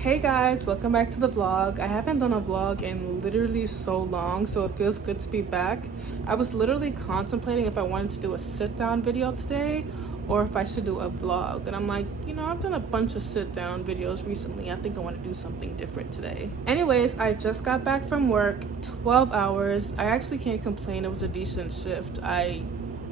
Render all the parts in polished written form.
Hey guys, welcome back to the vlog. I haven't done a vlog in literally so long, so it feels good to be back. I was literally contemplating if I wanted to do a sit down video today or if I should do a vlog, and I'm like, I've done a bunch of sit down videos recently. I think I want to do something different today. Anyways, I just got back from work, 12 hours. I actually can't complain. It was a decent shift. I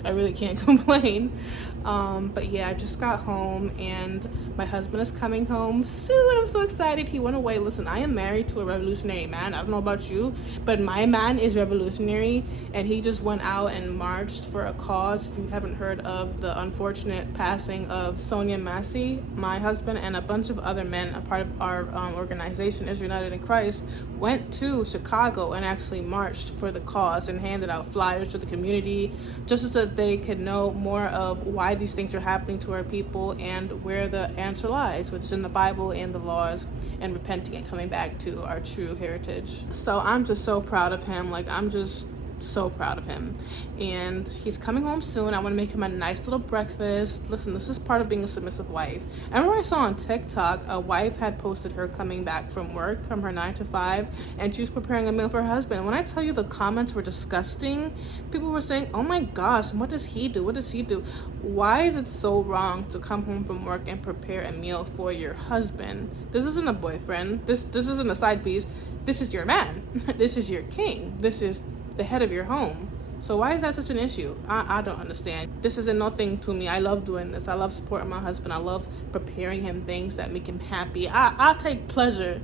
really can't complain. But yeah, I just got home and my husband is coming home soon. I'm so excited. He went away. Listen, I am married to a revolutionary man. I don't know about you, but my man is revolutionary, and he just went out and marched for a cause. If you haven't heard of the unfortunate passing of Sonia Massey, my husband and a bunch of other men, a part of our organization, Israel United in Christ, went to Chicago and actually marched for the cause and handed out flyers to the community just so that they could know more of why these things are happening to our people and where the answer lies, which is in the Bible and the laws, and repenting and coming back to our true heritage. So I'm just so proud of him. I'm just so proud of him, and he's coming home soon. I want to make him a nice little breakfast. Listen, this is part of being a submissive wife. I remember I saw on TikTok a wife had posted her coming back from work from her 9 to 5, and she was preparing a meal for her husband. When I tell you the comments were disgusting, people were saying, oh my gosh, what does he do? What does he do? Why is it so wrong to come home from work and prepare a meal for your husband? This isn't a boyfriend. This isn't a side piece. This is your man. This is your king. This is the head of your home. So why is that such an issue? I don't understand. This isn't nothing to me. I love doing this. I love supporting my husband. I love preparing him things that make him happy. I take pleasure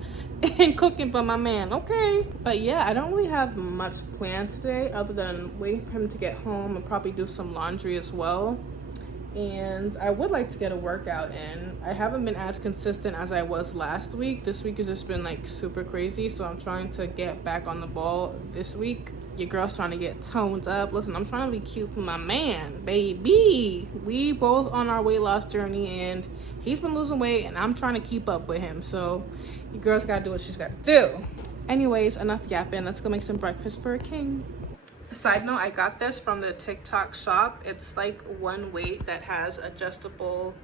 in cooking for my man, okay? But yeah, I don't really have much planned today other than waiting for him to get home and probably do some laundry as well. And I would like to get a workout in. I haven't been as consistent as I was last week. This week has just been super crazy, so I'm trying to get back on the ball this week. Your girl's trying to get toned up. Listen, I'm trying to be cute for my man, baby. We both on our weight loss journey, and he's been losing weight, and I'm trying to keep up with him. So your girl's got to do what she's got to do. Anyways, enough yapping. Let's go make some breakfast for a king. Side note, I got this from the TikTok shop. It's like one weight that has adjustable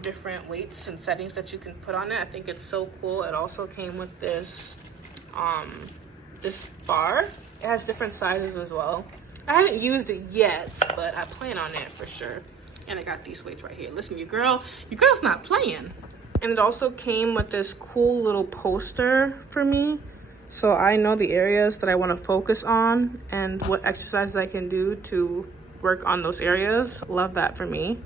different weights and settings that you can put on it. I think it's so cool. It also came with this this bar. It has different sizes as well. I haven't used it yet, but I plan on it for sure. And I got these weights right here. Listen, your girl's not playing. And it also came with this cool little poster for me, so I know the areas that I want to focus on and what exercises I can do to work on those areas. Love that for me.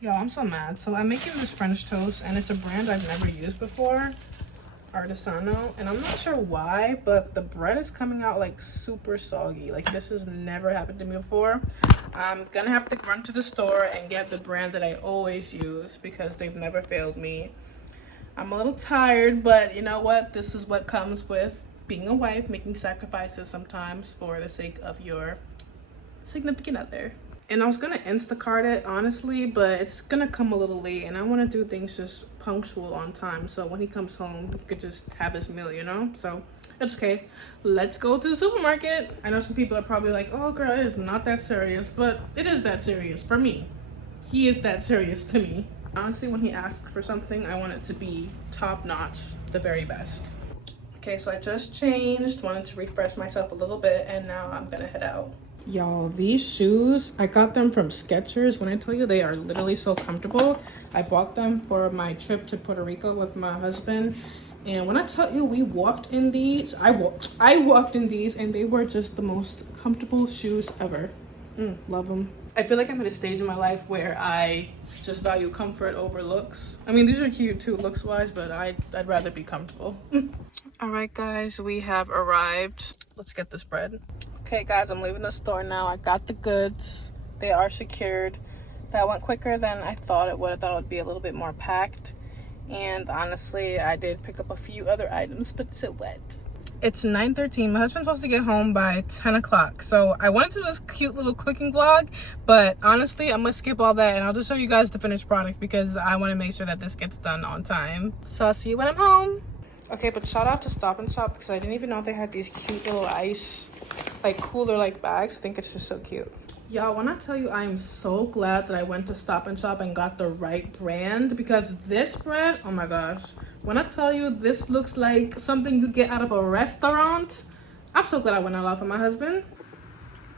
Yo, I'm so mad. So I'm making this French toast, and it's a brand I've never used before, Artisano, and I'm not sure why, but the bread is coming out super soggy. This has never happened to me before. I'm gonna have to run to the store and get the brand that I always use because they've never failed me. I'm a little tired, but you know what? This is what comes with being a wife, making sacrifices sometimes for the sake of your significant other. And I was gonna Instacart it, honestly, but it's gonna come a little late, and I wanna do things just punctual on time, so when he comes home, he could just have his meal, So it's okay. Let's go to the supermarket. I know some people are probably like, oh girl, it is not that serious, but it is that serious for me. He is that serious to me. Honestly, when he asks for something, I want it to be top notch, the very best. Okay, so I just changed, wanted to refresh myself a little bit, and now I'm gonna head out. Y'all, these shoes, I got them from Skechers. When I tell you they are literally so comfortable, I bought them for my trip to Puerto Rico with my husband. And when I tell you we walked in these, I walked in these, and they were just the most comfortable shoes ever. Love them. I feel like I'm at a stage in my life where I just value comfort over looks. I mean, these are cute too, looks wise, but I'd rather be comfortable. All right, guys, we have arrived. Let's get this bread. Okay, guys, I'm leaving the store now. I got the goods. They are secured. That went quicker than I thought it would. I thought it would be a little bit more packed. And honestly, I did pick up a few other items, but so what? It's 9:13. My husband's supposed to get home by 10 o'clock. So I wanted to do this cute little cooking vlog, but honestly, I'm gonna skip all that and I'll just show you guys the finished product because I want to make sure that this gets done on time. So I'll see you when I'm home. Okay, but shout out to Stop and Shop because I didn't even know they had these cute little ice, like cooler like bags. I think it's just so cute. Y'all, when I tell you I am so glad that I went to Stop and Shop and got the right brand, because this bread, oh my gosh, when I tell you this looks like something you get out of a restaurant, I'm so glad I went all out for my husband.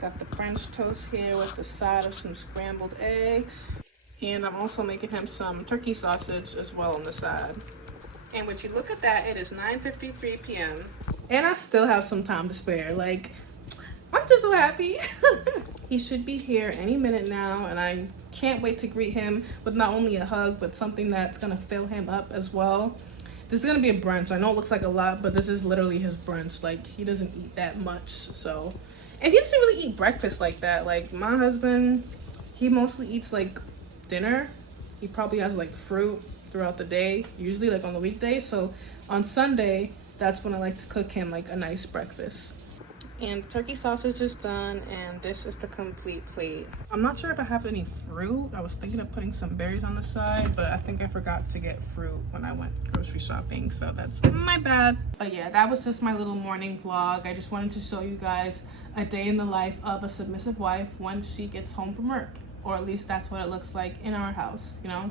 Got the French toast here with the side of some scrambled eggs. And I'm also making him some turkey sausage as well on the side. And would you look at that, it is 9:53 p.m. And I still have some time to spare. Like, I'm just so happy. He should be here any minute now, and I can't wait to greet him with not only a hug, but something that's gonna fill him up as well. This is gonna be a brunch. I know it looks like a lot, but this is literally his brunch. Like, he doesn't eat that much, so. And he doesn't really eat breakfast like that. Like, my husband, he mostly eats like dinner. He probably has like fruit throughout the day, usually like on the weekdays. So on Sunday, that's when I like to cook him like a nice breakfast. And turkey sausage is done, and this is the complete plate. I'm not sure if I have any fruit. I was thinking of putting some berries on the side, but I think I forgot to get fruit when I went grocery shopping, so that's my bad. But yeah, that was just my little morning vlog. I just wanted to show you guys a day in the life of a submissive wife once she gets home from work, or at least that's what it looks like in our house, you know?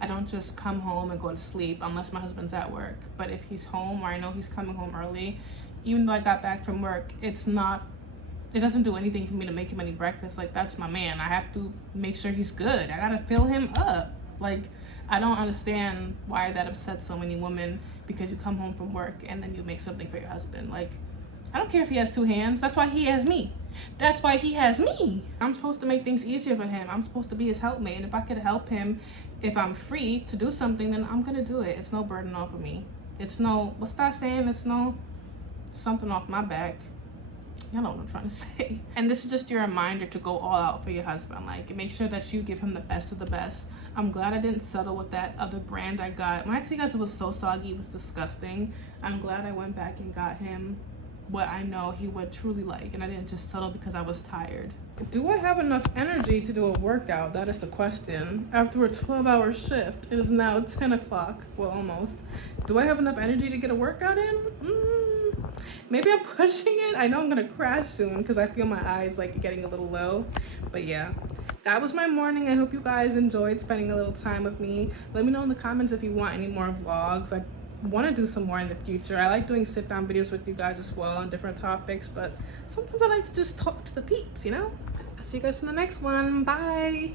I don't just come home and go to sleep unless my husband's at work. But if he's home, or I know he's coming home early, even though I got back from work, it doesn't do anything for me to make him any breakfast. Like, that's my man. I have to make sure he's good. I gotta fill him up. Like, I don't understand why that upsets so many women, because you come home from work and then you make something for your husband. Like, I don't care if he has two hands. That's why he has me. That's why he has me. I'm supposed to make things easier for him. I'm supposed to be his helpmate. And if I could help him, if I'm free to do something, then I'm gonna do it. It's no burden off of me. It's no, what's that saying? It's no something off my back. You know what I'm trying to say. And this is just your reminder to go all out for your husband. Like, make sure that you give him the best of the best. I'm glad I didn't settle with that other brand I got. When I tell you guys it was so soggy, it was disgusting. I'm glad I went back and got him what I know he would truly like, and I didn't just settle because I was tired. Do I have enough energy to do a workout? That is the question. After a 12-hour shift, it is now 10 o'clock, well, almost. Do I have enough energy to get a workout in? Maybe I'm pushing it. I know I'm gonna crash soon because I feel my eyes like getting a little low, but yeah. That was my morning. I hope you guys enjoyed spending a little time with me. Let me know in the comments if you want any more vlogs. I want to do some more in the future. I like doing sit down videos with you guys as well on different topics, but sometimes I like to just talk to the peeps, you know? I'll see you guys in the next one. Bye.